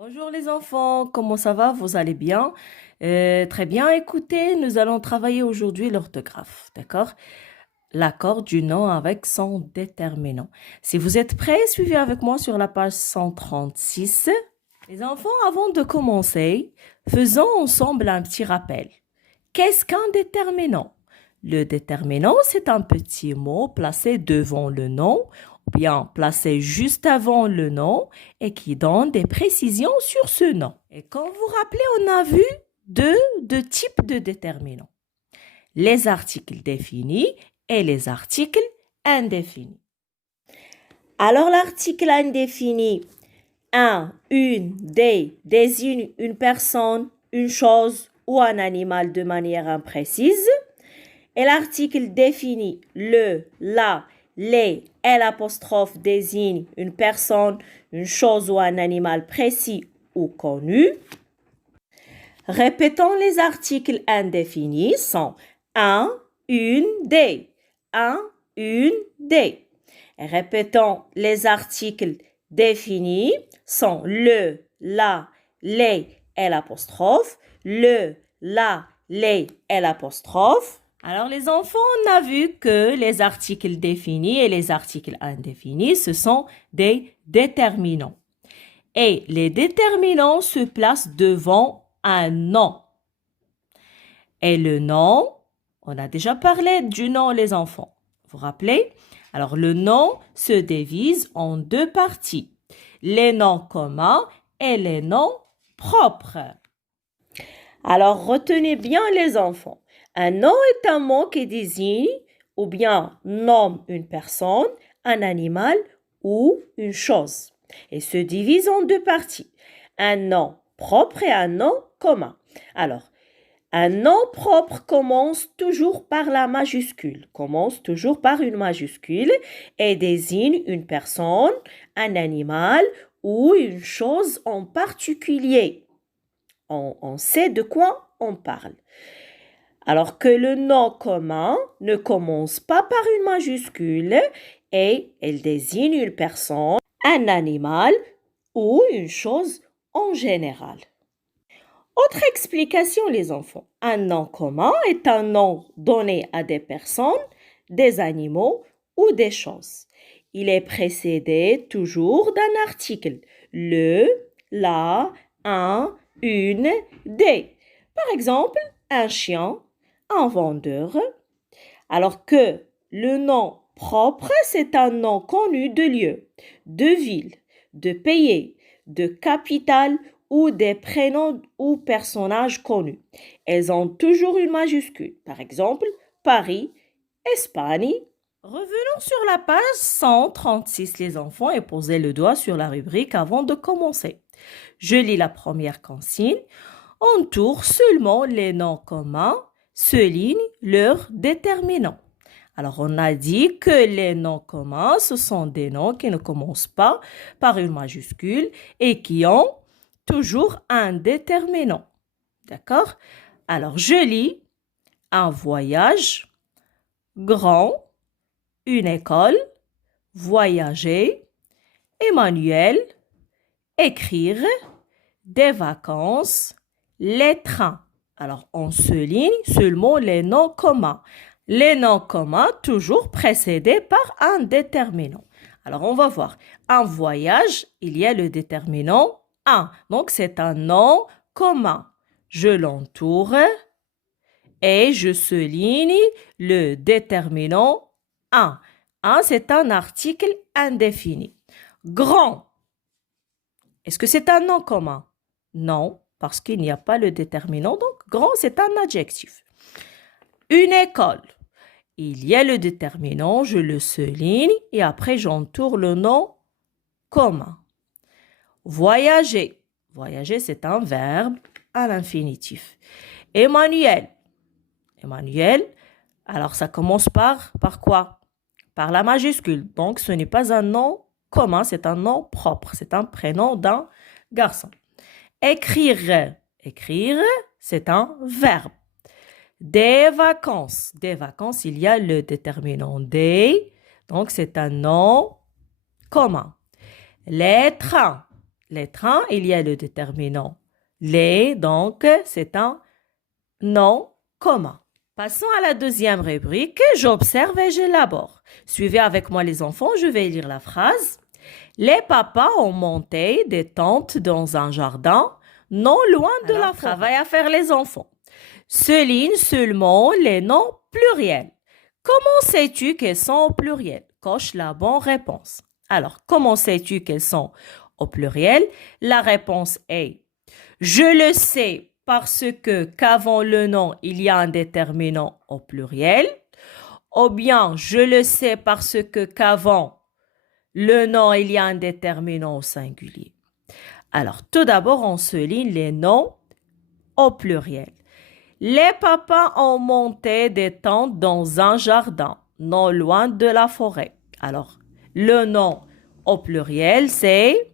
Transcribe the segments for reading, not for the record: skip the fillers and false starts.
Bonjour les enfants, comment ça va? Vous allez bien? Très bien, écoutez, nous allons travailler aujourd'hui l'orthographe, d'accord? L'accord du nom avec son déterminant. Si vous êtes prêts, suivez avec moi sur la page 136. Les enfants, avant de commencer, faisons ensemble un petit rappel. Qu'est-ce qu'un déterminant? Le déterminant, c'est un petit mot placé devant le nom ou bien placé juste avant le nom et qui donne des précisions sur ce nom. Et quand vous vous rappelez, on a vu deux types de déterminants. Les articles définis et les articles indéfinis. Alors l'article indéfini, un, une, des, désigne une personne, une chose ou un animal de manière imprécise. Et l'article défini, le, la, les et l'apostrophe désigne une personne, une chose ou un animal précis ou connu. Répétons les articles indéfinis sont un, une, des. Un, une, des. Et répétons les articles définis sont le, la, les et l'apostrophe. Le, la, les et l'apostrophe. Alors les enfants, on a vu que les articles définis et les articles indéfinis, ce sont des déterminants. Et les déterminants se placent devant un nom. Et le nom, on a déjà parlé du nom les enfants. Vous vous rappelez? Alors le nom se divise en deux parties. Les noms communs et les noms propres. Alors retenez bien les enfants. Un nom est un mot qui désigne ou bien nomme une personne, un animal ou une chose. Et se divise en deux parties. Un nom propre et un nom commun. Alors, un nom propre commence toujours par la majuscule, commence toujours par une majuscule et désigne une personne, un animal ou une chose en particulier. On sait de quoi on parle. Alors que le nom commun ne commence pas par une majuscule et elle désigne une personne, un animal ou une chose en général. Autre explication, les enfants. Un nom commun est un nom donné à des personnes, des animaux ou des choses. Il est précédé toujours d'un article. Le, la, un, une, des. Par exemple, un chien, un vendeur. Alors que le nom propre, c'est un nom connu de lieu, de ville, de pays, de capitale ou des prénoms ou personnages connus. Elles ont toujours une majuscule. Par exemple, Paris, Espagne. Revenons sur la page 136, les enfants, et posez le doigt sur la rubrique avant de commencer. Je lis la première consigne. Entoure seulement les noms communs, souligne leurs déterminants. Alors, on a dit que les noms communs, ce sont des noms qui ne commencent pas par une majuscule et qui ont toujours un déterminant. D'accord? Alors, je lis un voyage, grand, une école, voyager, Emmanuel, écrire, des vacances, les trains. Alors, on souligne seulement les noms communs. Les noms communs toujours précédés par un déterminant. Alors, on va voir. Un voyage, il y a le déterminant un. Donc, c'est un nom commun. Je l'entoure et je souligne le déterminant un. Un, c'est un article indéfini. Grand. Est-ce que c'est un nom commun? Non, parce qu'il n'y a pas le déterminant. Donc, grand, c'est un adjectif. Une école. Il y a le déterminant, je le souligne et après j'entoure le nom commun. Voyager. Voyager, c'est un verbe à l'infinitif. Emmanuel. Emmanuel, alors ça commence par quoi? Par la majuscule. Donc, ce n'est pas un nom commun, c'est un nom propre. C'est un prénom d'un garçon. Écrire. Écrire, c'est un verbe. Des vacances. Des vacances, il y a le déterminant des. Donc, c'est un nom commun. Les trains. lettre 1, il y a le déterminant les, donc c'est un nom commun. Passons à la deuxième rubrique. J'observe et j'élabore. Suivez avec moi les enfants, je vais lire la phrase. Les papas ont monté des tentes dans un jardin non loin de la forêt. Travail à faire les enfants. Souligne seulement les noms pluriels. Comment sais-tu qu'elles sont au pluriel? Coche la bonne réponse. Alors, comment sais-tu qu'elles sont au pluriel? La réponse est je le sais parce que qu'avant le nom, il y a un déterminant au pluriel. Ou bien, je le sais parce que qu'avant le nom, il y a un déterminant au singulier. Alors, tout d'abord, on souligne les noms au pluriel. Les papas ont monté des tentes dans un jardin, non loin de la forêt. Alors, le nom au pluriel, c'est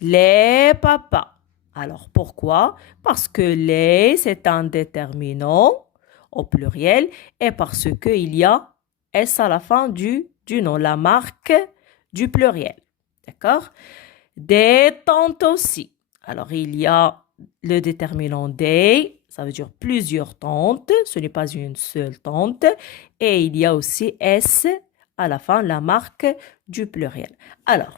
les papas. Alors, pourquoi? Parce que les, c'est un déterminant au pluriel et parce qu'il y a S à la fin du nom, la marque du pluriel. D'accord? Des tentes aussi. Alors, il y a le déterminant des, ça veut dire plusieurs tentes, ce n'est pas une seule tente. Et il y a aussi S à la fin, la marque du pluriel. Alors,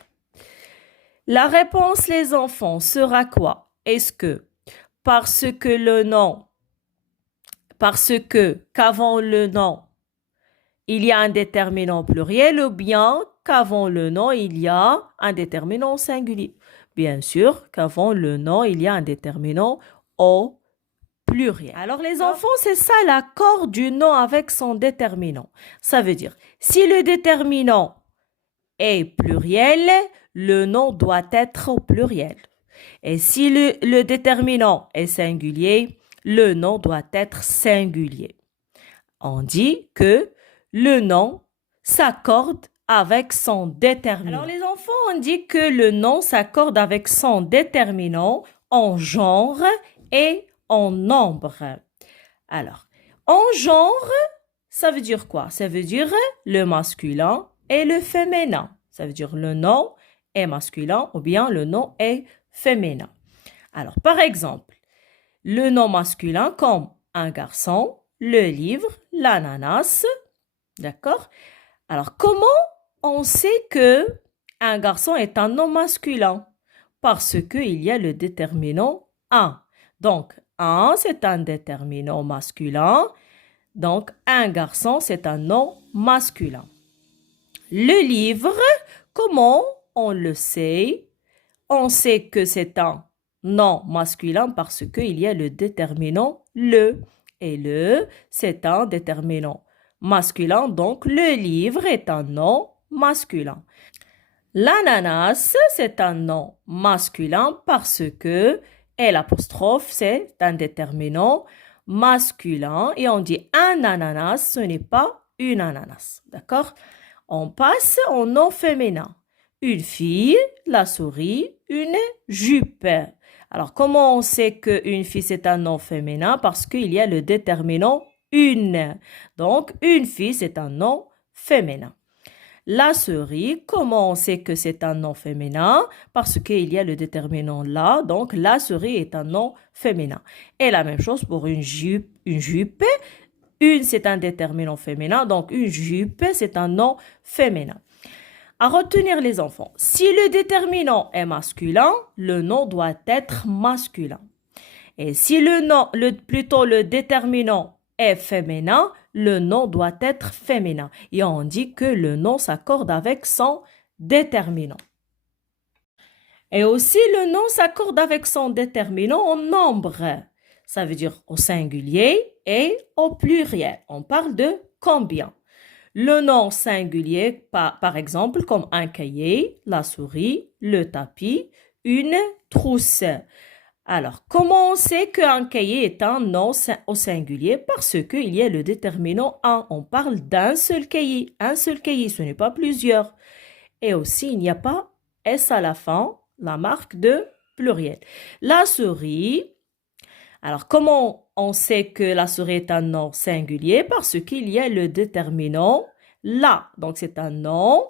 la réponse, les enfants, sera quoi? Est-ce que parce qu'avant le nom, il y a un déterminant pluriel ou bien qu'avant le nom, il y a un déterminant singulier? Bien sûr qu'avant le nom, il y a un déterminant au pluriel. Alors les enfants, c'est ça l'accord du nom avec son déterminant. Ça veut dire, si le déterminant est pluriel, le nom doit être au pluriel. Et si le déterminant est singulier, le nom doit être singulier. On dit que le nom s'accorde avec son déterminant. Alors les enfants, on dit que le nom s'accorde avec son déterminant en genre et en nombre. Alors, en genre, ça veut dire quoi? Ça veut dire le masculin et le féminin. Ça veut dire le nom est masculin ou bien le nom est féminin. Alors, par exemple, le nom masculin comme un garçon, le livre, l'ananas. D'accord? Alors, comment on sait que un garçon est un nom masculin? Parce qu'il y a le déterminant un. Donc, un, c'est un déterminant masculin. Donc, un garçon, c'est un nom masculin. Le livre, comment on le sait? On sait que c'est un nom masculin parce qu'il y a le déterminant le. Et le, c'est un déterminant masculin. Donc, le livre est un nom masculin. L'ananas, c'est un nom masculin parce que et l'apostrophe, c'est un déterminant masculin. Et on dit un ananas, ce n'est pas une ananas. D'accord? On passe au nom féminin. Une fille, la souris, une jupe. Alors, comment on sait qu'une fille, c'est un nom féminin? Parce qu'il y a le déterminant une. Donc, une fille, c'est un nom féminin. La souris, comment on sait que c'est un nom féminin? Parce qu'il y a le déterminant là, donc la souris est un nom féminin. Et la même chose pour une jupe. Une, c'est un déterminant féminin, donc une jupe, c'est un nom féminin. À retenir les enfants, si le déterminant est masculin, le nom doit être masculin. Et si le déterminant est féminin, le nom doit être féminin. Et on dit que le nom s'accorde avec son déterminant. Et aussi, le nom s'accorde avec son déterminant en nombre. Ça veut dire au singulier et au pluriel. On parle de combien. Le nom singulier, par exemple, comme un cahier, la souris, le tapis, une trousse. Alors, comment on sait qu'un cahier est un nom au singulier? Parce qu'il y a le déterminant un. On parle d'un seul cahier. Un seul cahier, ce n'est pas plusieurs. Et aussi, il n'y a pas S à la fin, la marque de pluriel. La souris. Alors, comment on sait que la souris est un nom singulier? Parce qu'il y a le déterminant là. Donc, c'est un nom.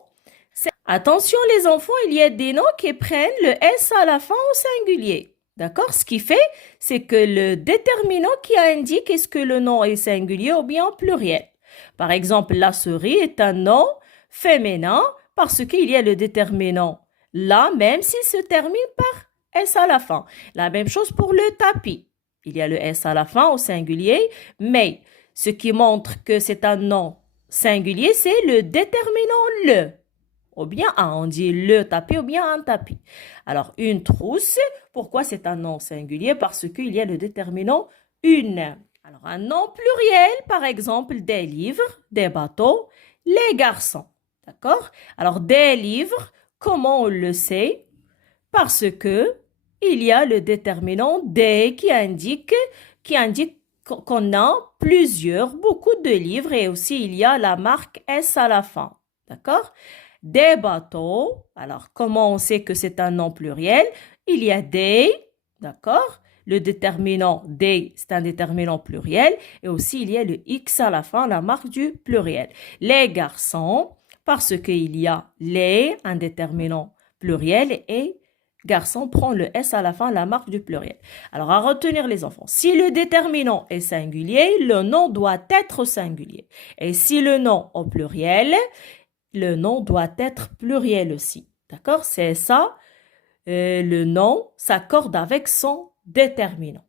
Attention les enfants, il y a des noms qui prennent le S à la fin au singulier. D'accord? Ce qui fait, c'est que le déterminant qui indique est-ce que le nom est singulier ou bien pluriel. Par exemple, la souris est un nom féminin parce qu'il y a le déterminant là, même s'il se termine par S à la fin. La même chose pour le tapis. Il y a le S à la fin au singulier, mais ce qui montre que c'est un nom singulier, c'est le déterminant le. Ou bien on dit le tapis ou bien un tapis. Alors, une trousse, pourquoi c'est un nom singulier? Parce qu'il y a le déterminant une. Alors, un nom pluriel, par exemple, des livres, des bateaux, les garçons. D'accord? Alors, des livres, comment on le sait? Parce que il y a le déterminant des qui indique qu'on a beaucoup de livres et aussi il y a la marque S à la fin. D'accord? Des bateaux. Alors, comment on sait que c'est un nom pluriel? Il y a des, d'accord? Le déterminant des, c'est un déterminant pluriel. Et aussi, il y a le X à la fin, la marque du pluriel. Les garçons, parce qu'il y a les, un déterminant pluriel, et garçon prend le S à la fin, la marque du pluriel. Alors, à retenir les enfants. Si le déterminant est singulier, le nom doit être singulier. Et si le nom au pluriel, le nom doit être pluriel aussi. D'accord? C'est ça, le nom s'accorde avec son déterminant.